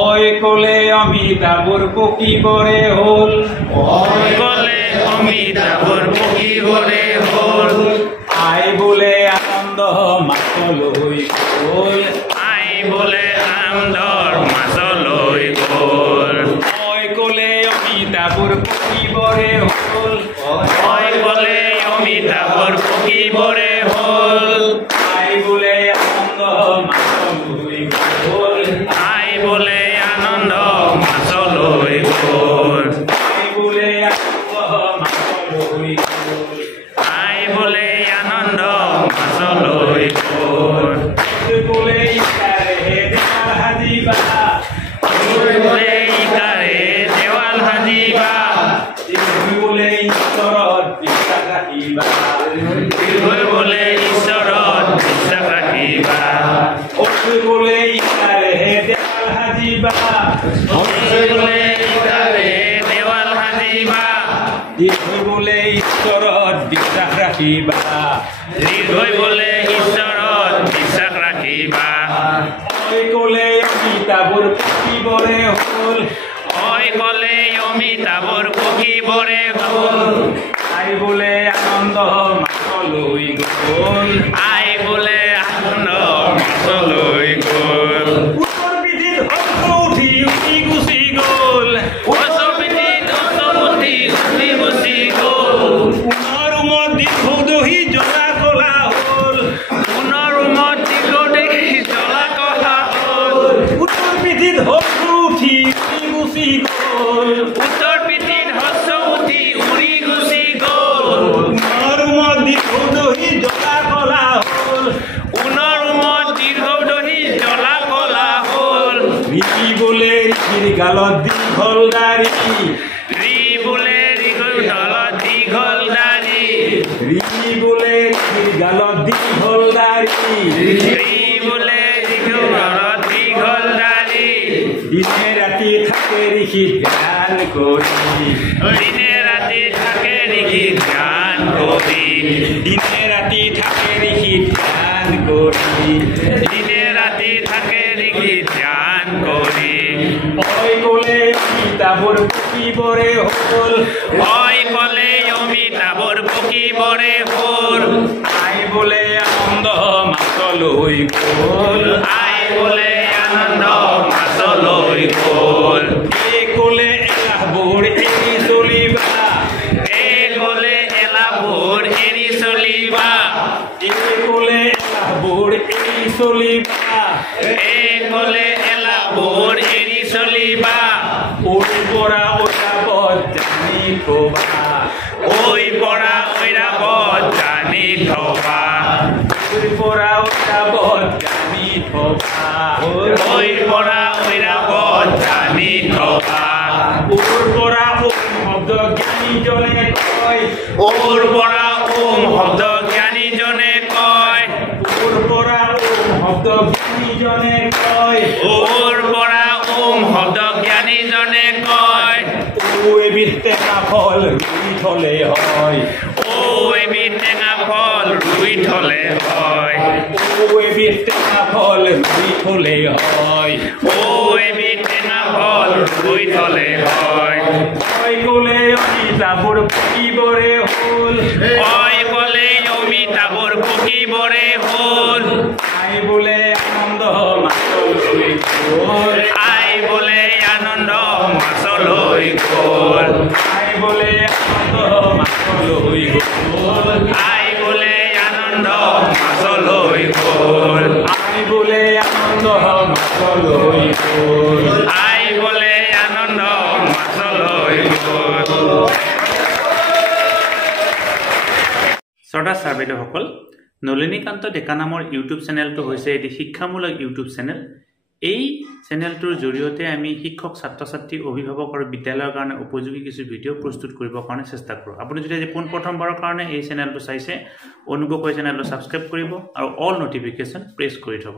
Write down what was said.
ওই কোলে অমিতাভর পকি বরে হল ওই কোলে অমিতাভর পকি বরে হল আই বলে আনন্দ মাতলৈ গ'ল আই বলে আনন্দৰ মাজলৈ গ'ল ওই কোলে অমিতাভর পকি বরে হল ওই কোলে অমিতাভর পকি বরে হল আই বলে আনন্দ মাতলৈ গ'ল আই বলে আনন্দ মাজলৈ গ'ল আই বলে আনন্দ মাতলৈ গ'ল আই বলে আনন্দ মাজলৈ গ'ল ওই কোলে ইকারে দেৱাল সাজিবা ওই বলে ইকাৰে দেৱাল সাজিবা ওই কোলে ঈশ্বৰত বিশ্বাস ৰাখিবা ওই বলে ঈশ্বৰত বিশ্বাস ৰাখিবা ওই কোলে ইকাৰে দেৱাল সাজিবা ওই বলে ইকাৰে দেৱাল সাজিবা ওই বলে ঈশ্বৰত বিশ্বাস ৰাখিবা দীৰ্ঘই বলে ঈশ্বৰত বিশ্বাস ৰাখিবা ওই কোলে অমিতাভৰ পকি বৰে হল ওই কলে অমিতাভৰ পকি বৰে হল আই বলে আনন্দ মাতলৈ গ'ল আই বলে আনন্দ মাজলৈ গ'ল উত্তৰ পিঠিত হংস উঠি উঠি গুচি গ'ল অচপিটিত অচমতি উঠি গুচি গ'ল পুনৰ ৰুমত দীৰ্ঘদহী জ্বলা কলা হ'ল পুনৰ ৰুমত দীৰ্ঘদেহী জ্বলা কলা হ'ল উত্তৰ পিঠিত হংস উঠি উঠি গুচি গ'ল উত্তৰ পিঠিত হস্ৰ উঠি উৰি গুচি গ'ল পুনৰ ৰুমত দীৰ্ঘদহী জ্বলা কলা হ'ল পুনৰ ৰুমত দীৰ্ঘদেহী জ্বলা কলা হ'ল ঋষি বোলে ঋষিৰ গালত দীঘল দাড়ি ৰি বোলে দীঘলত দীঘল দাড়ি ঋষি বোলে ঋষিৰ গালত দীঘল দাড়ি ৰি বোলে দীঘলত দীঘল দাড়ি দিনে ৰাতি থাকে ঋষি ধ্যান কৰি দিনে ৰাতি থাকে ঋষি ধ্যান কৰি দিনে ৰাতি থাকে ঋষি ধ্যান কৰি দিনে ৰাতি থাকে ঋষি ধ্যান কৰি ওই কোলে অমিতাভৰ পকি বৰে হল ওই কলে অমিতাভৰ পকি বৰে হল আই বলে আনন্দ মাতলৈ গ'ল আই বলে আনন্দ মাজলৈ গ'ল এই কোলে এলাহবোৰ এৰি চলিবা এই কলে এলাহবোৰ এৰি চলিবা এই কোলে এলাহবোৰ এৰি চলিবা এই কলে এলাহবোৰ এৰি চলিবা ওৰ পৰা ওলাবত জানি কবা ঐ পৰা ঐৰাবত জানি থবা ওৰ পৰা ওলাবত জানি থবা ঐ পৰা ঐৰাবত জানি থবা ওৰ পৰা ওম শব্দ জ্ঞানীজনে কয় ওৰ পৰা ওম শব্দ জ্ঞানীজনে কয় ওৰ পৰা ওম শব্দ জ্ঞানীজনে কয় ওৰ পৰা ওম শব্দ জ্ঞানীজনে কয় ও এবিধ টেঙা ফল ৰুই থলে হয় ঐ এবিধ টেঙা ফল ৰুই থলে হয় ও এবিধ টেঙা ফল ৰুই থলে হয় ঐ এবিধ টেঙা ফল ৰুই থলে হয় ওই কোলে অমিতাভৰ পকি বৰে হল ঐ কলে অমিতাভৰ পকি বৰে হল আই বলে আনন্দ মাতলৈ গ'ল আই বলে আনন্দ মাজলৈ গ'ল আই বলে আনন্দ মাতলৈ গ'ল আই বলে আনন্দ মাজলৈ গ'ল আই বলে আনন্দ মাতলৈ গ'ল আই বলে আনন্দ মাজলৈ গ'ল শ্ৰদ্ধা ছাৰ বাইদেউসকল নলিনীকান্ত ডেকা নামৰ ইউটিউব চেনেলটো হৈছে এটি শিক্ষামূলক ইউটিউব চেনেল এই চেনেলটোৰ জৰিয়তে আমি শিক্ষক ছাত্ৰ ছাত্ৰী অভিভাৱক আৰু বিদ্যালয়ৰ কাৰণে উপযোগী কিছু ভিডিঅ' প্ৰস্তুত কৰিবৰ কাৰণে চেষ্টা কৰোঁ আপুনি যদি আজি পোনপ্ৰথমবাৰৰ কাৰণে এই চেনেলটো চাইছে অনুগ্ৰহ কৰি চেনেলটো ছাবস্ক্ৰাইব কৰিব আৰু অল নটিফিকেশ্যন প্ৰেছ কৰি থ'ব